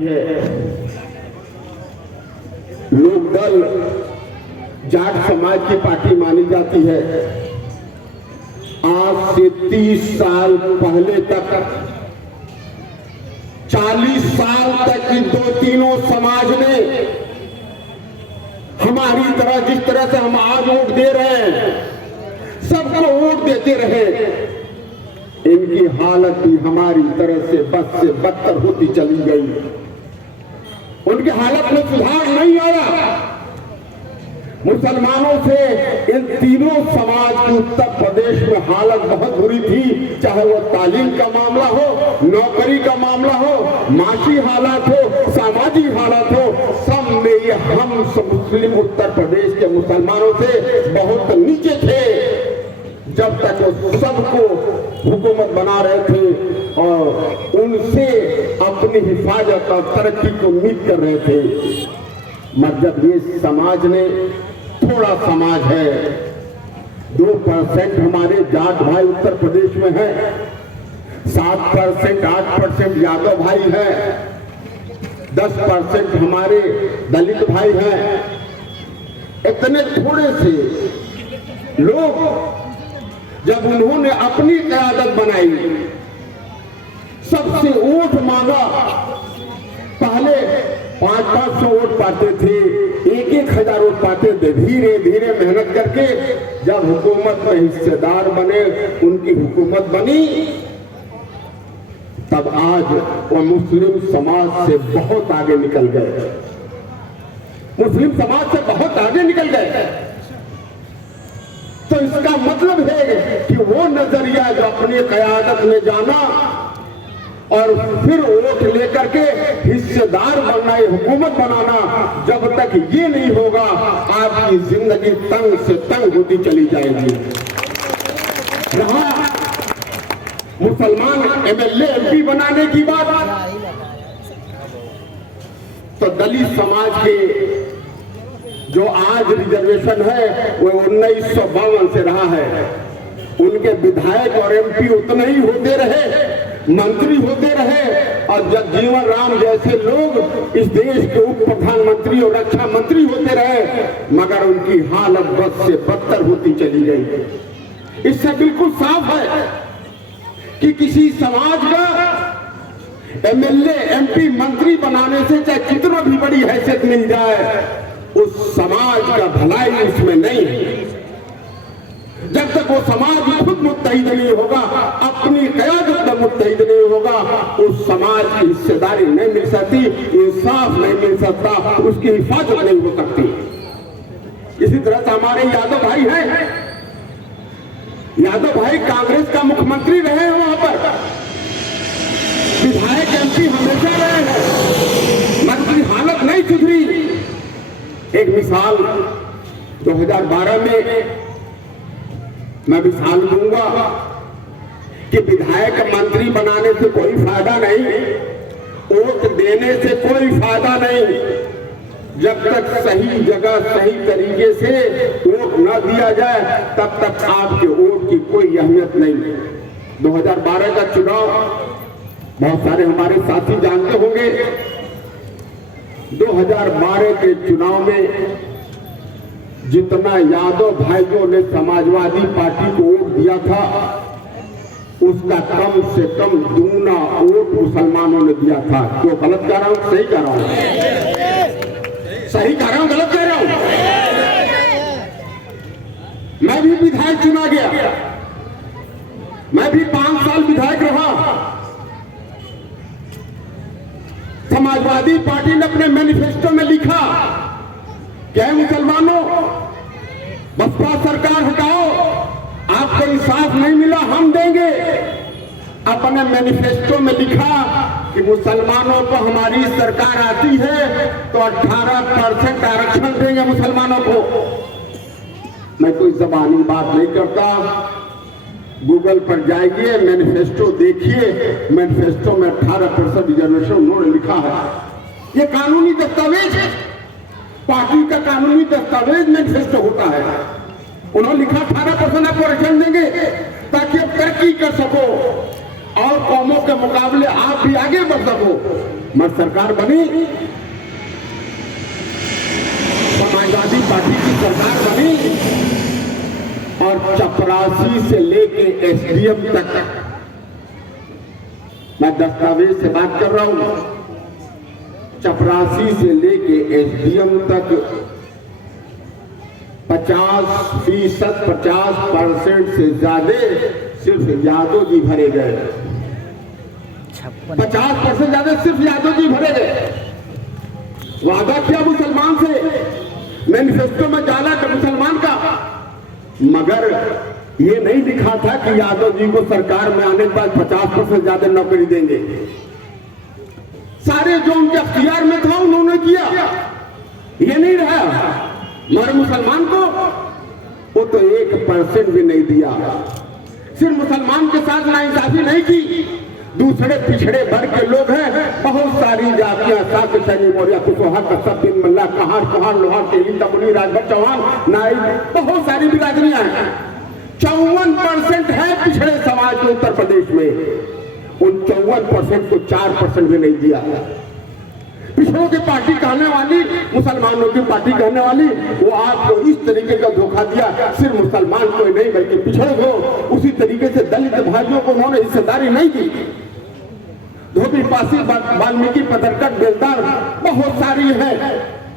है। लोकदल जाट समाज की पार्टी मानी जाती है। आज से 30 साल पहले तक 40 साल तक इन दो तीनों समाज ने हमारी तरह, जिस तरह से हम आज वोट दे रहे हैं, सबको वोट देते रहे। इनकी हालत भी हमारी तरह से बद से बदतर होती चली गई। उनकी हालत में सुधार नहीं आया। मुसलमानों से इन तीनों समाज की उत्तर प्रदेश में हालत बहुत बुरी थी, चाहे वो तालीम का मामला हो, नौकरी का मामला हो, माशी हालात हो, सामाजिक हालात हो, सब में ये हम मुस्लिम उत्तर प्रदेश के मुसलमानों से बहुत नीचे थे। जब तक वो सबको हुकूमत बना रहे थे और उनसे अपनी हिफाजत और तरक्की को उम्मीद कर रहे थे, मगर जब ये समाज ने, थोड़ा समाज है, 2% हमारे जाट भाई उत्तर प्रदेश में है, 7%, 8% यादव भाई है, 10% हमारे दलित भाई हैं। इतने थोड़े से लोग जब उन्होंने अपनी क़यादत बनाई, सबसे वोट मांगा, पहले 500-500 वोट पाते थे, 1,000 वोट पाते थे। धीरे धीरे मेहनत करके जब हुकूमत में हिस्सेदार बने, उनकी हुकूमत बनी, तब आज वो मुस्लिम समाज से बहुत आगे निकल गए। मुस्लिम समाज से बहुत आगे निकल गए। तो इसका मतलब है कि वो नजरिया जो अपनी क़यादत में जाना और फिर वोट लेकर के हिस्सेदार बनना, हुकूमत बनाना, जब तक ये नहीं होगा, आपकी जिंदगी तंग से तंग होती चली जाएगी। रहा मुसलमान MLA MP बनाने की बात, तो दलित समाज के जो आज रिजर्वेशन है वो 1952 से रहा है। उनके विधायक और MP उतने ही होते रहे, मंत्री होते रहे, और जगजीवन राम जैसे लोग इस देश के उप प्रधानमंत्री और रक्षा मंत्री होते रहे, मगर उनकी हालत बद से बदतर होती चली गई। इससे बिल्कुल साफ है कि किसी समाज का MLA MP मंत्री बनाने से चाहे कितना भी बड़ी हैसियत मिल जाए, उस समाज का भलाई इसमें नहीं है। जब तक वो समाज खुद मुत्तहिद नहीं होगा, अपनी क़यादत में मुत्तहिद नहीं होगा, उस समाज की हिस्सेदारी नहीं मिल सकती, इंसाफ नहीं मिल सकता, उसकी हिफाजत नहीं हो सकती। इसी तरह से हमारे यादव भाई हैं। यादव भाई कांग्रेस का मुख्यमंत्री रहे हैं, वहां पर विधायक MP हमेशा रहे हैं, मगर उनकी हालत नहीं सुधरी। एक मिसाल 2012 में मैं मिसाल दूंगा कि विधायक मंत्री बनाने से कोई फायदा नहीं, वोट देने से कोई फायदा नहीं। जब तक सही जगह सही तरीके से वोट न दिया जाए, तब तक आपके वोट की कोई अहमियत नहीं। 2012 का चुनाव बहुत सारे हमारे साथी जानते होंगे। 2012 के चुनाव में जितना यादव भाइयों ने समाजवादी पार्टी को वोट दिया था, उसका कम से कम दूना वोट मुसलमानों ने दिया था। क्यों गलत कह रहा हूं, सही कह रहा हूं? सही कह रहा हूं, गलत कह रहा हूं? मैं भी विधायक चुना गया, मैं भी 5 साल विधायक रहा। समाजवादी पार्टी ने अपने मैनिफेस्टो में लिखा, क्या मुसलमानों, बसपा सरकार हटाओ, आपको इंसाफ नहीं मिला, हम देंगे। अपने मैनिफेस्टो में लिखा कि मुसलमानों को हमारी सरकार आती है तो 18% आरक्षण देंगे मुसलमानों को। मैं कोई ज़बानी बात नहीं करता, गूगल पर जाइए, मैनिफेस्टो देखिए, मैनिफेस्टो में 18% रिजर्वेशन उन्होंने लिखा है। ये कानूनी दस्तावेज है, पार्टी का कानूनी दस्तावेज मैनिफेस्टो होता है। उन्होंने लिखा 18% आपको आरक्षण देंगे ताकि आप तरक्की कर सको और कौमों के मुकाबले आप भी आगे बढ़ सको। मगर सरकार बनी, समाजवादी पार्टी की सरकार बनी और चपरासी से लेके एसडीएम तक, मैं दस्तावेज से बात कर रहा हूं, चपरासी से लेके एसडीएम तक 50% 50% से ज्यादा सिर्फ यादव जी भरे गए। 50% ज्यादा सिर्फ यादव जी भरे गए। वादा किया मुसलमान से, मैनिफेस्टो में डाला था मुसलमान का, मगर ये नहीं लिखा था कि यादव जी को सरकार में आने के बाद 50% ज्यादा नौकरी देंगे। सारे जो उनके अख्तियार में था उन्होंने किया, ये नहीं रहा। मगर मुसलमान को वो तो 1% भी नहीं दिया। सिर्फ मुसलमान के साथ नाइंसाफी नहीं की, दूसरे पिछड़े वर्ग के लोग हैं, बहुत सारी जातियां, साक सैनी मौर्य, कुशवाहा, कश्यप, बिन मल्ला, कहार, कुहार, लोहार, तेली, तबली, राजभर, चौहान, नाई, बहुत सारी बिरादरियां हैं। 54% है पिछड़े समाज के उत्तर प्रदेश में। उन 54% को 4% भी नहीं दिया। पिछड़ों की पार्टी कहने वाली, मुसलमानों की पार्टी कहने वाली, वो आपको इस तरीके का धोखा दिया। सिर्फ मुसलमान को ही नहीं बल्कि पिछड़ों को, उसी तरीके से दलित भाइयों को उन्होंने हिस्सेदारी नहीं दी। धोबी, पासी, वाल्मीकि, पथरकट, बेलदार बहुत सारी है,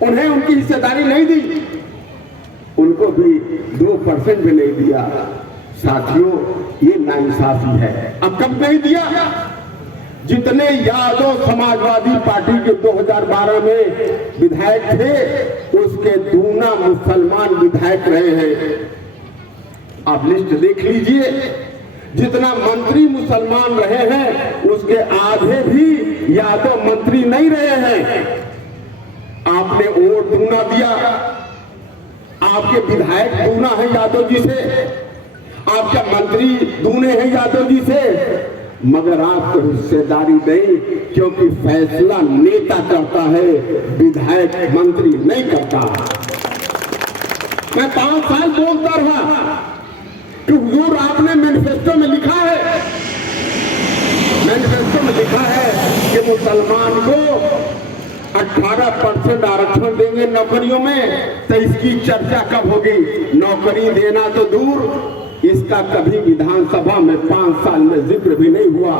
उन्हें उनकी हिस्सेदारी नहीं दी, उनको भी 2% भी नहीं दिया। साथियों, ये नाइंसाफी है। अब कब नहीं दिया? जितने यादव समाजवादी पार्टी के 2012 में विधायक थे, उसके दूना मुसलमान विधायक रहे हैं। आप लिस्ट देख लीजिए, जितना मंत्री मुसलमान रहे हैं उसके आधे भी यादव मंत्री नहीं रहे हैं। आपने वोट दूना दिया, आपके विधायक दूना है यादव जी से, आपके मंत्री दूने हैं यादव जी से, मगर आपको हिस्सेदारी नहीं, क्योंकि फैसला नेता करता है, विधायक मंत्री नहीं करता। मैं 5 साल बोलता रहा कि हुजूर आपने मैनिफेस्टो में लिखा है, मैनिफेस्टो में लिखा है कि मुसलमान को 18% आरक्षण देंगे नौकरियों में, तो इसकी चर्चा कब होगी? नौकरी देना तो दूर, इसका कभी विधानसभा में 5 साल में जिक्र भी नहीं हुआ।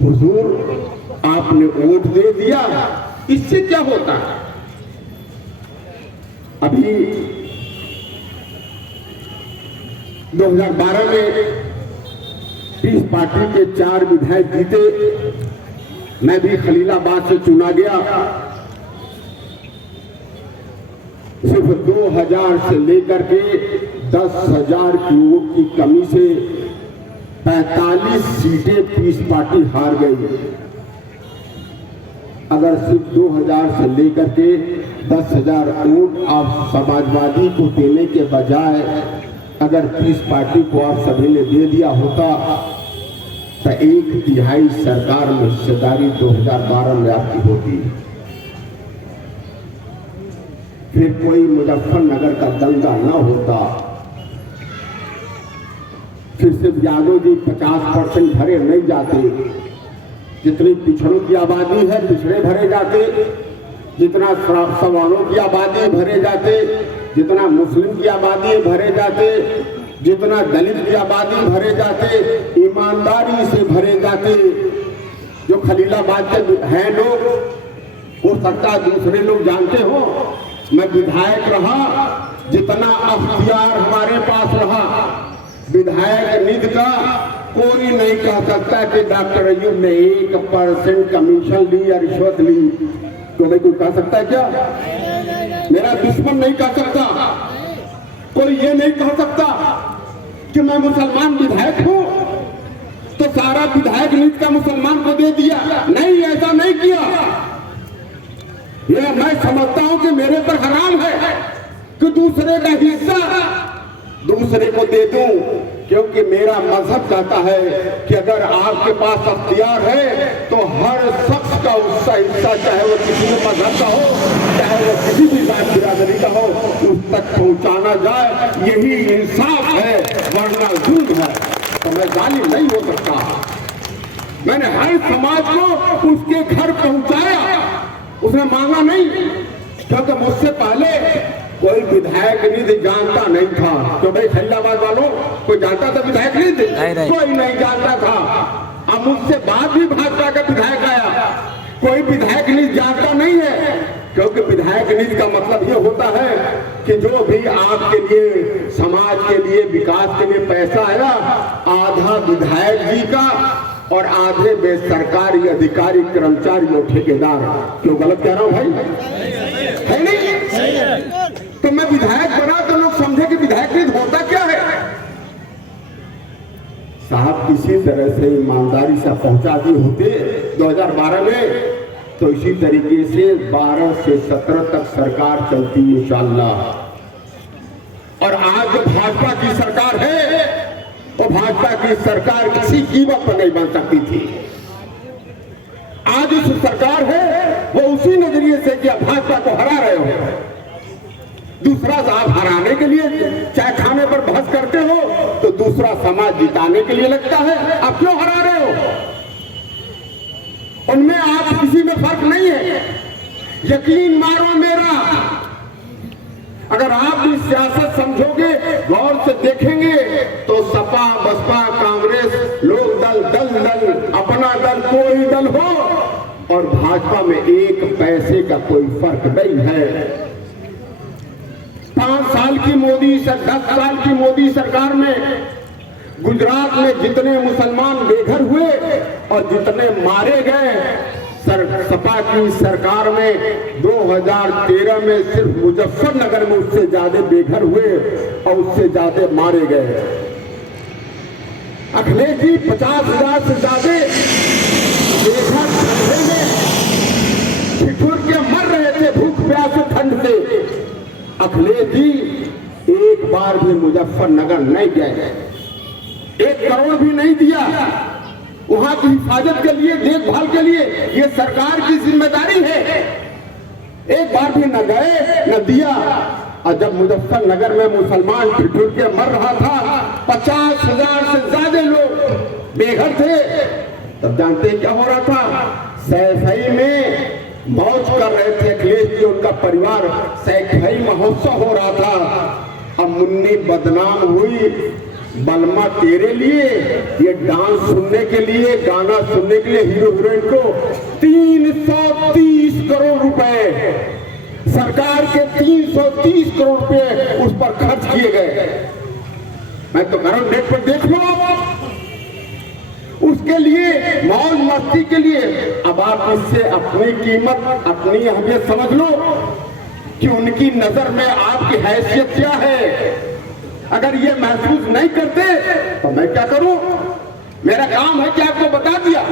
हुजूर आपने वोट दे दिया, इससे क्या होता है? अभी 2012 में पीस पार्टी के 4 विधायक जीते, मैं भी खलीलाबाद से चुना गया। सिर्फ 2000 से लेकर के 10,000 की वोट की कमी से 45 सीटें पीस पार्टी हार गई। अगर सिर्फ 2000 से लेकर के 10,000 वोट आप समाजवादी को देने के बजाय अगर पीस पार्टी को आप सभी ने दे दिया होता, तो 1/3 सरकार में हिस्सेदारी 2012 में आपकी होती। फिर कोई मुजफ्फरनगर का दंगा न होता, फिर सिर्फ यादव जी 50% भरे नहीं जाते। जितनी पिछड़ों की आबादी है पिछड़े भरे जाते, जितना सवालों की आबादी भरे जाते, जितना मुस्लिम की आबादी भरे जाते, जितना दलित की आबादी भरे जाते, ईमानदारी से भरे जाते। जो खलीलाबाद के हैं लोग, हो सकता है दूसरे लोग जानते हो, मैं विधायक रहा, जितना अख्तियार हमारे पास रहा विधायक निधि का, कोई नहीं कह सकता कि डॉक्टर अय्यूब ने 1% कमीशन ली या रिश्वत ली। तो भाई कोई कह सकता है क्या? मेरा दुश्मन नहीं कह सकता, कोई ये नहीं कह सकता कि मैं मुसलमान विधायक हूं तो सारा विधायक निधि का मुसलमान को दे दिया। नहीं, ऐसा नहीं किया। यह मैं समझता हूं कि मेरे पर हराम है कि दूसरे का हिस्सा दूसरे को दे दूं, क्योंकि मेरा मजहब कहता है कि अगर आपके पास अख्तियार है तो हर शख्स का उसका हिस्सा, चाहे वो किसी भी मजहब का हो, चाहे वो किसी भी जात बिरादरी का हो, उस तक पहुंचाना जाए। यही इंसाफ है, वरना जुल्म है। तो मैं जालिम नहीं हो सकता। मैंने हर समाज को उसके घर पहुंचाया, उसने मांगा नहीं, क्योंकि मुझसे पहले कोई विधायक निधि जानता नहीं था। तो भाई फैजाबाद वालों कोई जानता था विधायक निधि? कोई नहीं जानता था। अब मुझसे बाद भी भाजपा का विधायक आया, कोई विधायक निधि जानता नहीं है, क्योंकि विधायक निधि का मतलब ये होता है कि जो भी आपके लिए, समाज के लिए, विकास के लिए पैसा आया, आधा विधायक जी का और आधे बेसरकारी अधिकारी, कर्मचारी और ठेकेदार। क्यों गलत कह रहा हूं भाई? है नहीं? तो मैं विधायक बना तो लोग समझे कि विधायक निधि होता क्या है। साहब किसी तरह से ईमानदारी से पहुंचा दिए होते 2012 में, तो इसी तरीके से 12 से 17 तक सरकार चलती इंशाअल्लाह। और आज जो भाजपा की सरकार है, तो भाजपा की सरकार किसी कीमत पर नहीं बन सकती थी। आज जो सरकार है वो उसी नजरिए से कि आप भाजपा को हरा रहे हो। दूसरा आप हराने के लिए चाय खाने पर बहस करते हो, तो दूसरा समाज जिताने के लिए लगता है। आप क्यों हरा रहे हो? उनमें आप किसी में फर्क नहीं है। यकीन मारो मेरा, अगर आप भी सियासत समझोगे, गौर से देखेंगे, तो सपा, बसपा, कांग्रेस, लोक दल, अपना दल, कोई दल हो, और भाजपा में एक पैसे का कोई फर्क नहीं है। 5 साल की मोदी 10 साल की मोदी सरकार में गुजरात में जितने मुसलमान बेघर हुए और जितने मारे गए, सपा की सरकार में 2013 में सिर्फ मुजफ्फरनगर में उससे ज्यादा बेघर हुए और उससे ज्यादा मारे गए। अखिलेश जी 50,000 से ज्यादा बेघर ठंडे में ठिठुर के मर रहे थे, भूख प्यास ठंड से। अखिलेश जी एक बार भी मुजफ्फरनगर नहीं गए, 1 करोड़ भी नहीं दिया वहां की हिफाजत के लिए, देखभाल के लिए। ये सरकार की जिम्मेदारी है। एक बार भी न गए न दिया। और जब मुजफ्फरनगर में मुसलमान ठिठुर के मर रहा था, 50,000 से ज्यादा लोग बेघर थे, तब जानते हैं क्या हो रहा था? सैफई में मौज कर रहे थे अखिलेश जी, उनका परिवार। सैफई महोत्सव हो रहा था। अब मुन्नी बदनाम हुई बलमा तेरे लिए, ये डांस सुनने के लिए, गाना सुनने के लिए हीरो हीरोइन को 330 करोड़ रुपए, सरकार के 330 करोड़ रुपए उस पर खर्च किए गए। मैं तो कह रहा हूं, नेट पर देख लो आप। उसके लिए, मौज मस्ती के लिए। अब आप इससे अपनी कीमत, अपनी अहमियत समझ लो कि उनकी नजर में आपकी हैसियत क्या है। अगर ये महसूस नहीं करते तो मैं क्या करूं? मेरा काम है कि आपको बता दिया।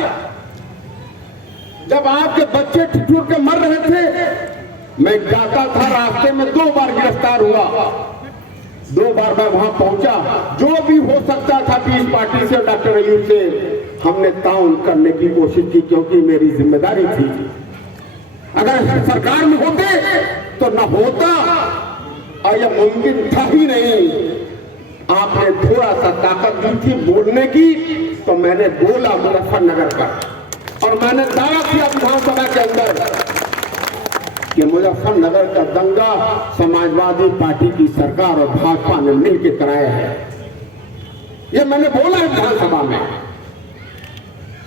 जब आपके बच्चे ठिठुर के मर रहे थे, मैं जाता था, रास्ते में 2 बार गिरफ्तार हुआ। 2 बार मैं वहां पहुंचा। जो भी हो सकता था पीस पार्टी से, डॉक्टर अयूब से, हमने ताउन करने की कोशिश की, क्योंकि मेरी जिम्मेदारी थी। अगर सरकार में होते तो न होता, और यह मुमकिन था ही नहीं। आपने थोड़ा सा ताकत दी थी बोलने की, तो मैंने बोला मुजफ्फरनगर पर। और मैंने दावा किया विधानसभा के अंदर कि मुजफ्फरनगर का दंगा समाजवादी पार्टी की सरकार और भाजपा ने मिलकर कराया है। ये मैंने बोला है विधानसभा में।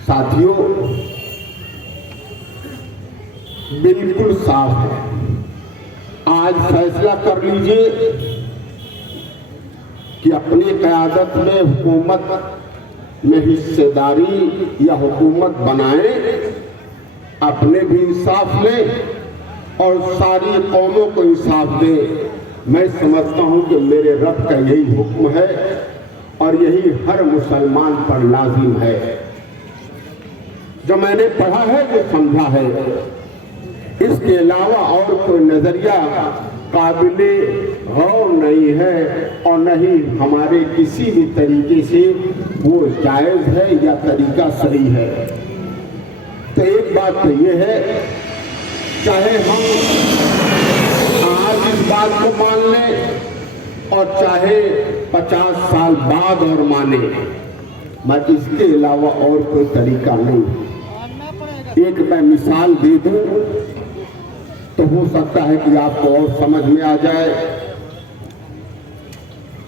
साथियों, बिल्कुल साफ है। आज फैसला कर लीजिए कि अपनी क़यादत में हुकूमत में हिस्सेदारी या हुकूमत बनाए, अपने भी इंसाफ लें और सारी कौमों को इंसाफ दें। मैं समझता हूं कि मेरे रब का यही हुक्म है और यही हर मुसलमान पर लाजिम है। जो मैंने पढ़ा है, जो समझा है, इसके अलावा और कोई नजरिया काबिले गौर नहीं है और नहीं हमारे किसी भी तरीके से वो जायज है या तरीका सही है। तो एक बात तो ये है, चाहे हम आज इस बात को मान लें और चाहे 50 साल बाद और माने, मैं इसके अलावा और कोई तरीका नहीं। एक मैं मिसाल दे दूं तो हो सकता है कि आपको और समझ में आ जाए।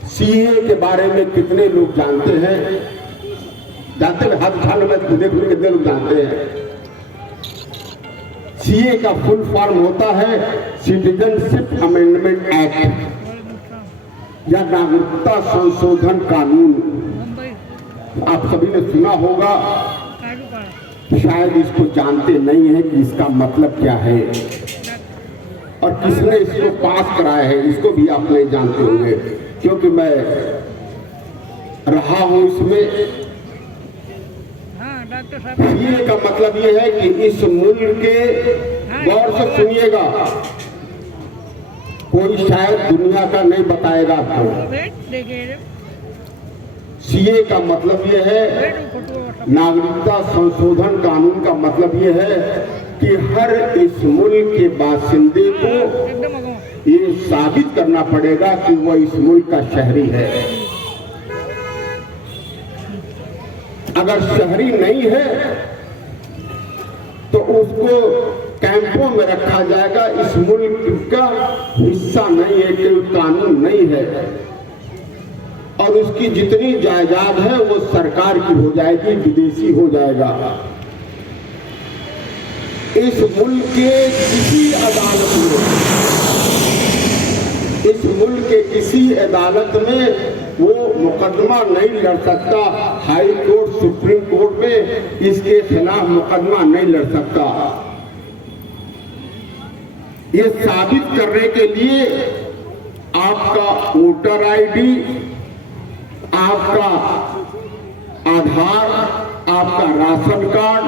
सीए के बारे में कितने लोग जानते हैं? जानते हैं? हाथ उठा लो, मैं देखो कितने लोग जानते हैं। सीए का फुल फॉर्म होता है सिटीजनशिप अमेंडमेंट एक्ट या नागरिकता संशोधन कानून। आप सभी ने सुना होगा, शायद इसको जानते नहीं है कि इसका मतलब क्या है और किसने इसको पास कराया है, इसको भी आप नहीं जानते होंगे, क्योंकि मैं रहा हूं इसमें। ये का मतलब ये है कि इस मुल्क के, गौर से सुनिएगा, कोई शायद दुनिया का नहीं बताएगा आपको। सीए का मतलब ये है, नागरिकता संशोधन कानून का मतलब ये है कि हर इस मुल्क के बाशिंदे को ये साबित करना पड़ेगा कि वह इस मुल्क का शहरी है। अगर शहरी नहीं है तो उसको कैंपों में रखा जाएगा, इस मुल्क का हिस्सा नहीं है, कोई कानून नहीं है, और उसकी जितनी जायदाद है वो सरकार की हो जाएगी, विदेशी हो जाएगा। इस मुल्क के किसी अदालत में, इस मुल्क के किसी अदालत में वो मुकदमा नहीं लड़ सकता। हाई कोर्ट, सुप्रीम कोर्ट में इसके खिलाफ मुकदमा नहीं लड़ सकता। ये साबित करने के लिए आपका वोटर आईडी, आपका आधार, आपका राशन कार्ड,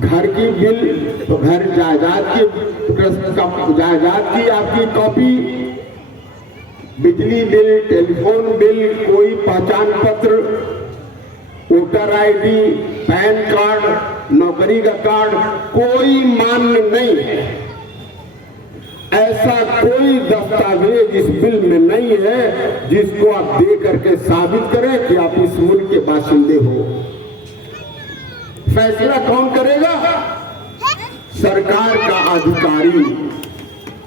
घर की बिल, घर जायदाद की आपकी कॉपी, बिजली बिल, टेलीफोन बिल, कोई पहचान पत्र, वोटर आईडी, पैन कार्ड, नौकरी का कार्ड, कोई मान्य नहीं है। ऐसा कोई दस्तावेज इस बिल में नहीं है जिसको आप दे करके साबित करें कि आप इस मुल्क के बाशिंदे हो। फैसला कौन करेगा? सरकार का अधिकारी।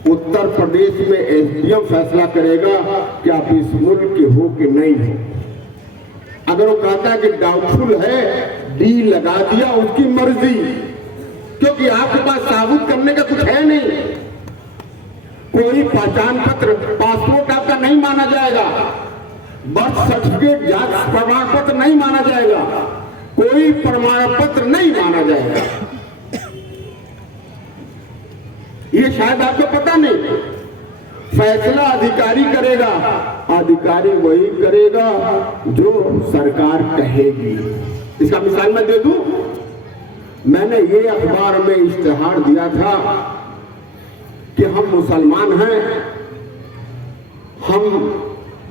उत्तर प्रदेश में एसडीएम फैसला करेगा कि आप इस मुल्क के हो कि नहीं हो। अगर वो कहता है कि डाउटफुल है, डी लगा दिया, उसकी मर्जी, क्योंकि आपके पास साबित करने का कुछ है नहीं। कोई पहचान पत्र, पासपोर्ट आपका नहीं माना जाएगा, बर्थ सर्टिफिकेट, जाति प्रमाण पत्र नहीं माना जाएगा, कोई प्रमाण पत्र नहीं माना जाएगा। ये शायद आपको पता नहीं। फैसला अधिकारी करेगा, अधिकारी वही करेगा जो सरकार कहेगी। इसका मिसाल मैं दे दूं, मैंने ये अखबार में इश्तिहार दिया था कि हम मुसलमान हैं, हम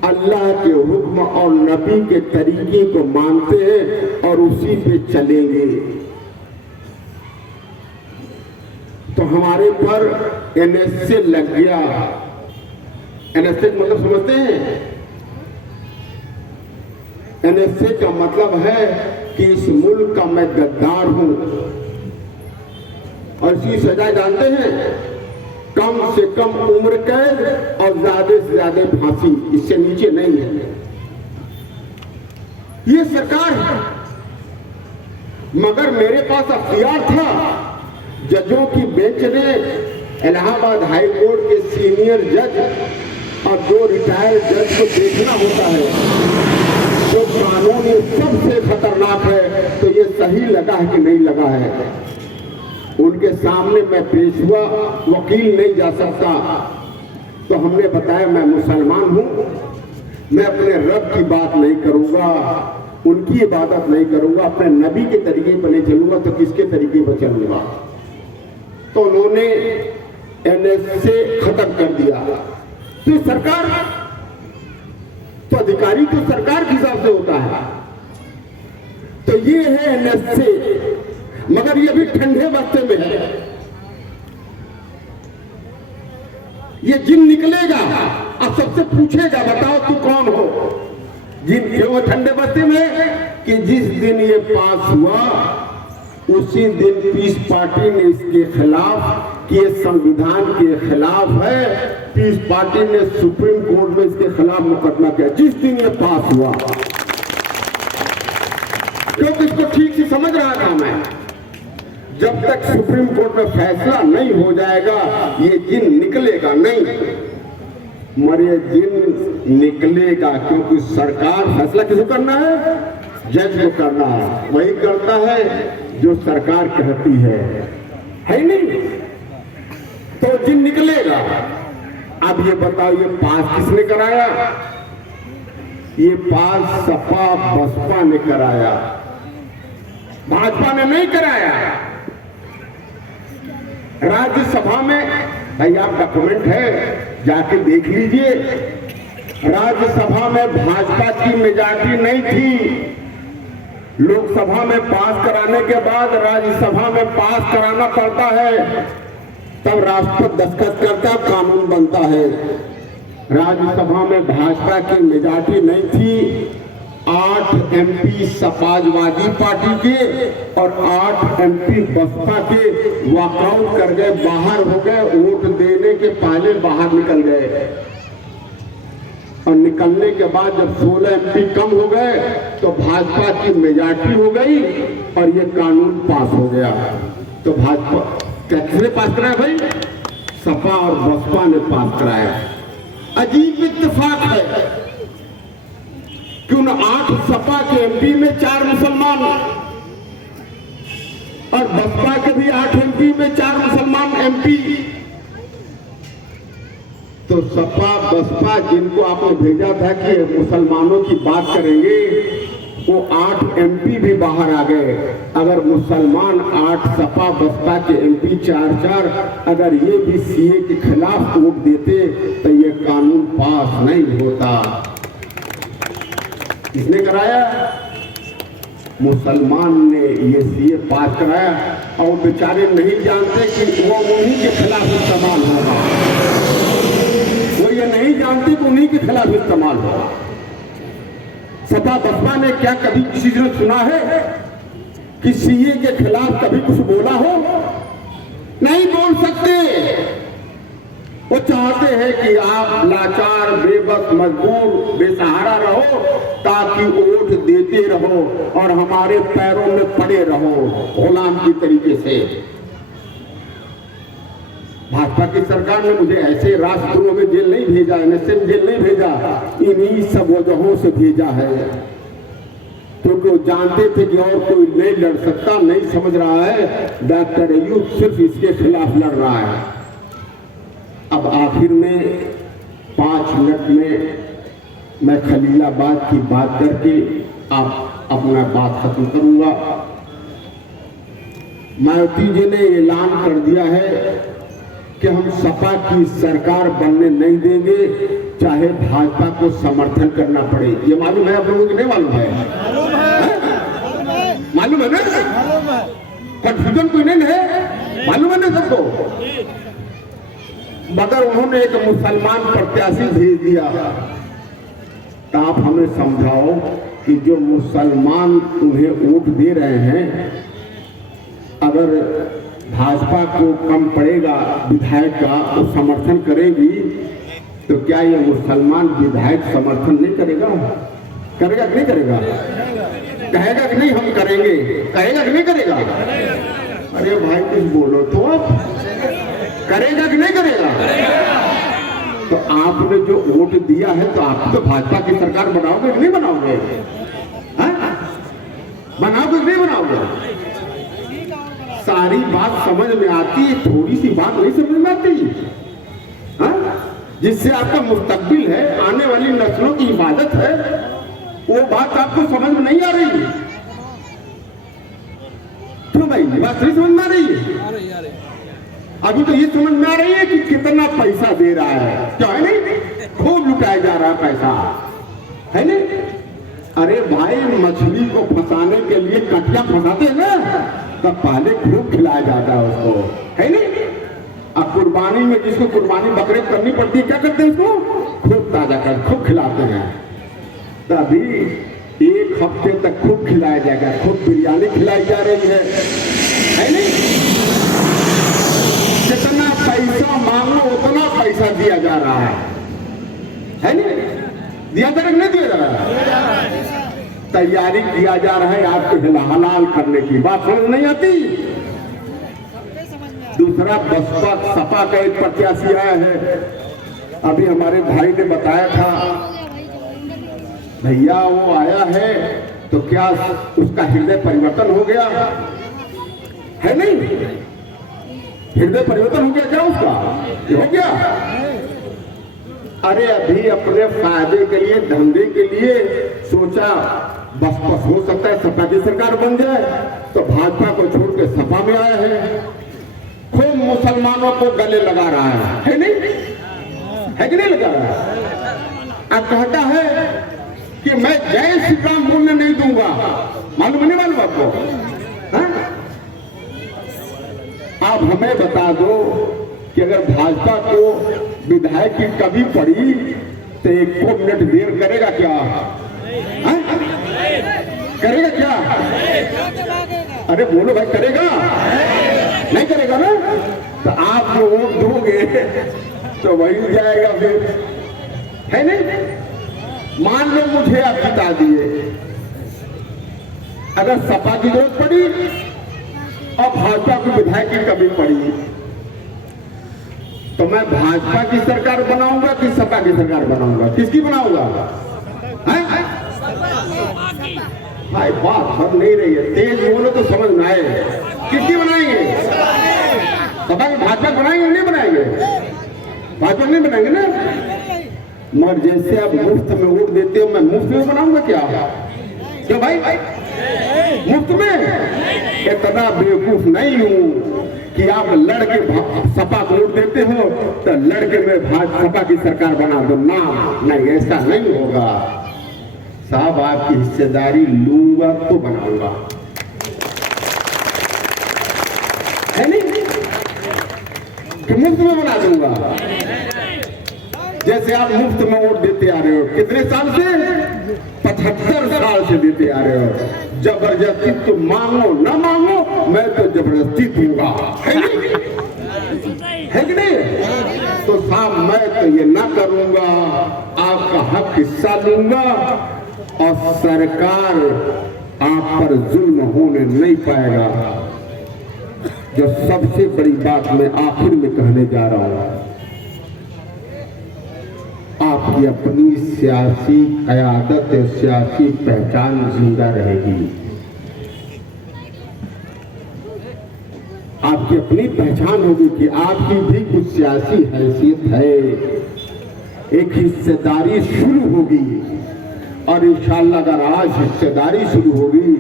अल्लाह के हुक्म और नबी के तरीके को मानते हैं और उसी पे चलेंगे। तो हमारे पर एनएसए लग गया। एनएसए मतलब समझते हैं? एनएसए का मतलब है कि इस मुल्क का मैं गद्दार हूं, और इसकी सजा जानते हैं? कम से कम उम्र कैद और ज्यादा से ज्यादा फांसी, इससे नीचे नहीं है। ये सरकार है, मगर मेरे पास अख्तियार था। जजों की बेंच ने, इलाहाबाद हाई कोर्ट के सीनियर जज और 2 रिटायर्ड जज को देखना होता है। जो कानून ये सबसे खतरनाक है, तो ये सही लगा है कि नहीं लगा है। उनके सामने मैं पेश हुआ, वकील नहीं जा सकता, तो हमने बताया मैं मुसलमान हूं, मैं अपने रब की बात नहीं करूंगा, उनकी इबादत नहीं करूंगा, अपने नबी के तरीके पर नहीं चलूंगा, तो किसके तरीके पर चलूंगा? तो उन्होंने एनएसए खत्म कर दिया। तो सरकार, तो अधिकारी तो सरकार के हिसाब से होता है। तो ये है एनएसए, मगर ये भी ठंडे बस्ते में है। ये जिन निकलेगा, अब सबसे पूछेगा बताओ तू कौन हो? जिन वो ठंडे बस्ते में कि जिस दिन ये पास हुआ उसी दिन पीस पार्टी ने इसके खिलाफ, कि ये संविधान के खिलाफ है, पीस पार्टी ने सुप्रीम कोर्ट में इसके खिलाफ मुकदमा किया जिस दिन ये पास हुआ। क्योंकि इसको ठीक से समझ रहा था मैं, जब तक सुप्रीम कोर्ट में फैसला नहीं हो जाएगा ये जिन निकलेगा नहीं, मरे जिन निकलेगा। क्योंकि सरकार फैसला किसको करना है? जज को करना है। वही करता है जो सरकार कहती है नहीं? तो जिन निकलेगा। अब ये बताओ, ये पास किसने कराया? ये पास सपा बसपा ने कराया, भाजपा ने नहीं कराया। राज्यसभा में भाई आप डॉक्यूमेंट है जाके देख लीजिए, राज्यसभा में भाजपा की मेजॉरिटी नहीं थी। लोकसभा में पास कराने के बाद राज्यसभा में पास कराना पड़ता है, तब राष्ट्रपति दस्तखत करता है, कानून बनता है। राज्यसभा में भाजपा की मेजॉरिटी नहीं थी। 8 एमपी समाजवादी पार्टी के और 8 एमपी बसपा के वॉकआउट कर गए, बाहर हो गए, वोट देने के पहले बाहर निकल गए। और निकलने के बाद जब 16 एमपी कम हो गए तो भाजपा की मेजॉरिटी हो गई और ये कानून पास हो गया। तो भाजपा किसने पास कराया भाई? सपा और बसपा ने पास कराया। अजीब इत्तेफाक है कि उन 8 सपा के एमपी में 4 मुसलमान और बसपा के भी 8 एमपी में 4 मुसलमान एमपी। तो सपा बसपा जिनको आपने भेजा था कि मुसलमानों की बात करेंगे, वो 8 एमपी भी बाहर आ गए। अगर मुसलमान 8 सपा बसपा के एमपी 4-4 अगर ये भी सीए के खिलाफ वोट देते तो ये कानून पास नहीं होता। किसने कराया? मुसलमान ने ये सीए पास कराया और बेचारे नहीं जानते कि वो उन्हीं के खिलाफ इस्तेमाल होगा। वो ये नहीं जानते कि उन्हीं के खिलाफ इस्तेमाल होगा। सपा बसपा ने क्या कभी किसी ने सुना है कि सीए के खिलाफ कभी कुछ बोला हो? नहीं बोल सकते। वो चाहते हैं कि आप लाचार, बेबस, मजबूर, बेसहारा रहो ताकि वोट देते रहो और हमारे पैरों में पड़े रहो गुलाम की तरीके से। भाजपा की सरकार ने मुझे ऐसे राष्ट्रों में जेल नहीं भेजा, एनएसए में जेल नहीं भेजा, इन्हीं सब वजहों से भेजा है। क्योंकि वो जानते थे कि और कोई नहीं लड़ सकता, नहीं समझ रहा है। डॉक्टर अयूब सिर्फ इसके खिलाफ लड़ रहा है। अब आखिर में 5 मिनट में मैं खलीलाबाद की बात करके आप अपना बात खत्म करूंगा। मायावती जी ने ऐलान कर दिया है कि हम सपा की सरकार बनने नहीं देंगे, चाहे भाजपा को समर्थन करना पड़े। ये मालूम है आप लोगों को? नहीं मालूम है? मालूम है ना? कंफ्यूजन कोई नहीं है? मालूम है ना सबको? मगर उन्होंने एक मुसलमान प्रत्याशी भेज दिया। तो आप हमें समझाओ कि जो मुसलमान उन्हें वोट दे रहे हैं, अगर भाजपा को कम पड़ेगा विधायक का, वो समर्थन करेगी, तो क्या ये मुसलमान विधायक समर्थन नहीं करेगा? करेगा कि नहीं करेगा? कहेगा कि नहीं हम करेंगे? कहेगा कि नहीं करेगा? अरे भाई कुछ बोलो तो आप। करेगा कि नहीं करेगा? तो आपने जो वोट दिया है तो आप तो भाजपा की सरकार बनाओगे कि नहीं बनाओगे? बनाओगे कि नहीं बनाओगे? सारी बात समझ में आती है, थोड़ी सी बात नहीं समझ में आती। जिससे आपका मुस्तकबिल है, आने वाली नस्लों की हिफाजत है, वो बात आपको समझ में नहीं आ रही। क्यों भाई? ये बात नहीं समझ में आ रही है? अभी तो ये समझ में आ रही है कि कितना पैसा दे रहा है, क्या है नहीं? खूब लुटाया जा रहा है पैसा, है नहीं? अरे भाई, मछली को फंसाने के लिए कटिया फंसाते हैं ना, तब पहले खूब खिलाया जाता है उसको, है नहीं? अब कुर्बानी में जिसको कुर्बानी बकरे करनी पड़ती है, क्या करते हैं उसको? खूब ताजा कर खूब खिलाते हैं। तभी 1 हफ्ते तक खूब खिलाया जाएगा, खूब बिरयानी खिलाई जा रही है नहीं? जितना पैसा मांगो उतना पैसा दिया जा रहा है नहीं? दिया जा रहा है, नहीं दिया जा रहा है? तैयारी किया जा रहा है आपको हलाल करने की। बात समझ नहीं आती? दूसरा, बसपा सपा का एक प्रत्याशी आया है, अभी हमारे भाई ने बताया था, भैया वो आया है तो क्या उसका हृदय परिवर्तन हो गया है? नहीं, हृदय परिवर्तन हो गया क्या उसका? हो गया? अरे अभी अपने फायदे के लिए, धंधे के लिए सोचा बस हो सकता है सपा की सरकार बन जाए, तो भाजपा को छोड़ के सपा में आया है, खूब मुसलमानों को गले लगा रहा है नहीं? है कि नहीं लगा रहा है? अब कहता है कि मैं जय श्री राम बोलने नहीं दूंगा। मालूम नहीं मालूम आपको? आप हमें बता दो कि अगर भाजपा को विधायक की कमी पड़ी तो 1 मिनट देर करेगा क्या? करेगा क्या? अरे बोलो भाई, करेगा? नहीं करेगा ना? तो आप जो वोट दोगे तो वही जाएगा फिर, है नहीं? मान लो मुझे आप जिता दिए, अगर सपा की जरूरत पड़ी और भाजपा को विधायक की कमी पड़ी तो मैं भाजपा की सरकार बनाऊंगा कि सपा की सरकार बनाऊंगा? किसकी बनाऊंगा? भाई बात समझ नहीं रही है, तेज बोलो तो समझ में आए। किसकी बनाएंगे? सपा की? भाजपा बनाएंगे नहीं बनाएंगे? भाजपा नहीं बनाएंगे ना। मगर जैसे आप मुफ्त में वोट देते हो, मैं मुफ्त में बनाऊंगा क्या? क्यों भाई? मुफ्त में? इतना बेवकूफ नहीं हूं कि आप लड़के सपा को वोट देते हो तो लड़के में सपा की सरकार बना दो ना। नहीं, ऐसा नहीं होगा साहब। आपकी हिस्सेदारी लूंगा तो बनाऊंगा, है नहीं? कि मुफ्त में बना दूंगा? जैसे आप मुफ्त में वोट देते आ रहे हो, कितने साल से? 75 साल से देते आ रहे हो। जबरदस्ती तो मांगो ना मांगो, मैं तो जबरदस्ती दूंगा, है कि नहीं? तो साहब मैं तो ये ना करूंगा, आपका हक हिस्सा लूंगा और सरकार आप पर जुल्म होने नहीं पाएगा। जो सबसे बड़ी बात मैं आखिर में कहने जा रहा हूं, आपकी अपनी सियासी क़यादत, सियासी पहचान जिंदा रहेगी। आपकी अपनी पहचान होगी कि आपकी भी कुछ सियासी हैसियत है, एक हिस्सेदारी शुरू होगी। और इंशाअल्लाह अगर आज हिस्सेदारी शुरू होगी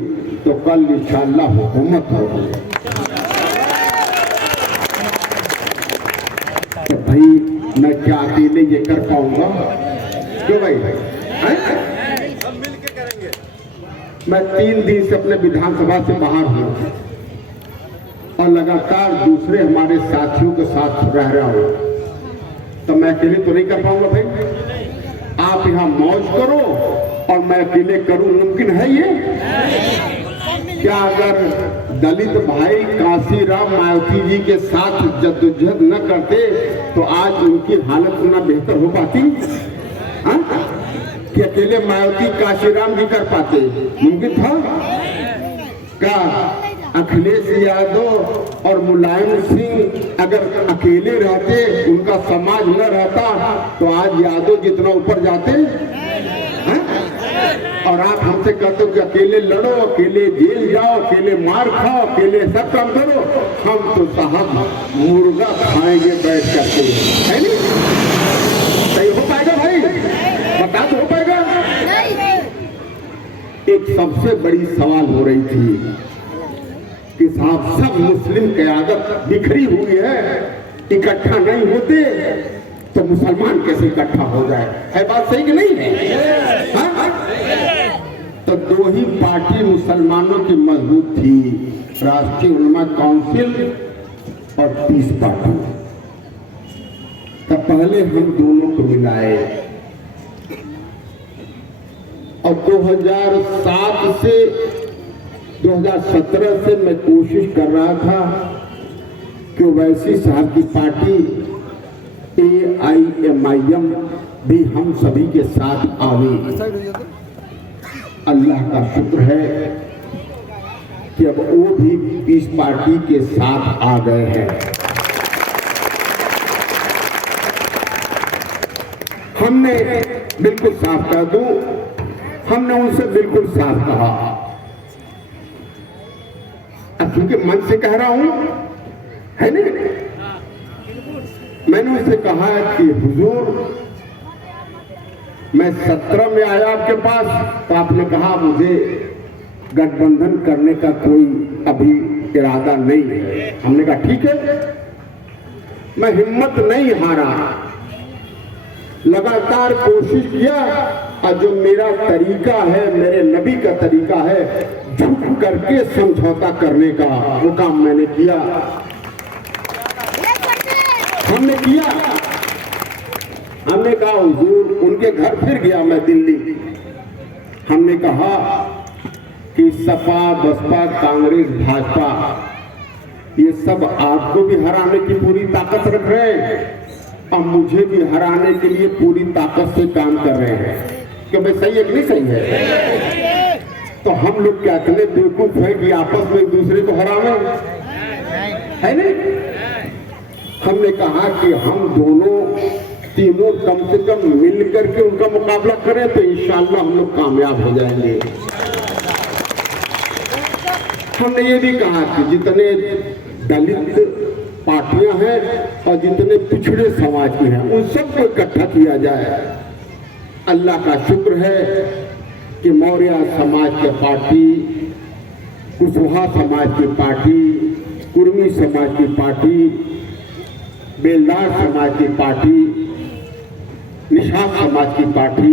तो कल इंशाअल्लाह हुकूमत होगी। तो भाई मैं क्या अकेले ये कर पाऊंगा? क्यों भाई? सब मिलके करेंगे। मैं 3 दिन से अपने विधानसभा से बाहर हूं और लगातार दूसरे हमारे साथियों के साथ रह रहा हूं, तो मैं अकेले तो नहीं कर पाऊंगा भाई। आप यहाँ मौज करो और मैं अकेले करूं, मुमकिन है ये? क्या अगर दलित भाई काशीराम मायावती जी के साथ जद्दोजहद न करते तो आज उनकी हालत ना बेहतर हो पाती? कि अकेले मायावती काशीराम जी कर पाते? मुमकिन था क्या? अखिलेश यादव और मुलायम सिंह अगर अकेले रहते, उनका समाज न रहता, तो आज यादव जितना ऊपर जाते हैं? और आप हमसे कहते हो कि अकेले लड़ो, अकेले जेल जाओ, अकेले मार खाओ, अकेले सब काम करो। हम तो साहब मुर्गा खाएंगे बैठ करके, है नहीं? सही हो पाएगा भाई? बता दो, हो पाएगा? एक सबसे बड़ी सवाल हो रही थी कि साहब सब मुस्लिम क़यादत बिखरी हुई है, इकट्ठा नहीं होते तो मुसलमान कैसे इकट्ठा हो जाए? है बात सही कि नहीं है? हाँ? तो 2 ही पार्टी मुसलमानों की मजबूत थी, राष्ट्रीय उलमा काउंसिल और पीस पार्टी। तब पहले हम दोनों को मिलाए और 2007 से 2017 से मैं कोशिश कर रहा था कि ओवैसी साहब की पार्टी AIMIM भी हम सभी के साथ आवे। अल्लाह का शुक्र है कि अब वो भी इस पार्टी के साथ आ गए हैं। हमने बिल्कुल साफ कह दूं, हमने उनसे बिल्कुल साफ कहा, अब क्योंकि मन से कह रहा हूं, है नहीं, मैंने उनसे कहा कि हुजूर मैं 17 में आया आपके पास, तो आपने कहा मुझे गठबंधन करने का कोई अभी इरादा नहीं है। हमने कहा ठीक है, मैं हिम्मत नहीं हारा, लगातार कोशिश किया, और जो मेरा तरीका है, मेरे नबी का तरीका है, झुक करके समझौता करने का, वो काम मैंने किया, हमने किया। हमने कहा हुजूर, उनके घर फिर गया मैं दिल्ली, हमने कहा कि सपा, बसपा, कांग्रेस, भाजपा ये सब आपको भी हराने की पूरी ताकत रख रहे हैं और मुझे भी हराने के लिए पूरी ताकत से काम कर रहे हैं, कि भाई सही है कि नहीं सही है? तो हम लोग क्या इतने बेवकूफ है कि आपस में एक दूसरे को हरावे, है नहीं? हमने कहा कि हम दोनों तीनों कम से कम मिल करके उनका मुकाबला करें तो इंशाअल्लाह हम लोग कामयाब हो जाएंगे। हमने ये भी कहा कि जितने दलित पार्टियां हैं और जितने पिछड़े समाज के हैं उन सबको इकट्ठा किया जाए। अल्लाह का शुक्र है कि मौर्य समाज की पार्टी, कुशवाहा समाज की पार्टी, कुर्मी समाज की पार्टी, बेलदार समाज की पार्टी, निषाद समाज की पार्टी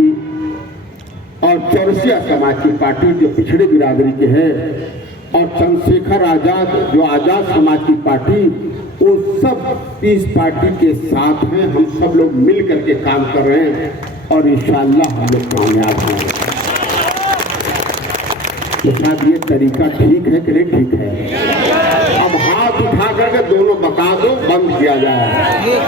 और चौरसिया समाज की पार्टी जो पिछड़े बिरादरी के हैं, और चंद्रशेखर आजाद जो आजाद समाज की पार्टी, वो सब इस पार्टी के साथ हैं। हम सब लोग मिल करके काम कर रहे हैं और इंशाअल्लाह हम लोग कामयाब होंगे। तो साहब ये तरीका ठीक है कि नहीं ठीक है? अब हाथ उठा करके दोनों बता दो, बंद किया जाए।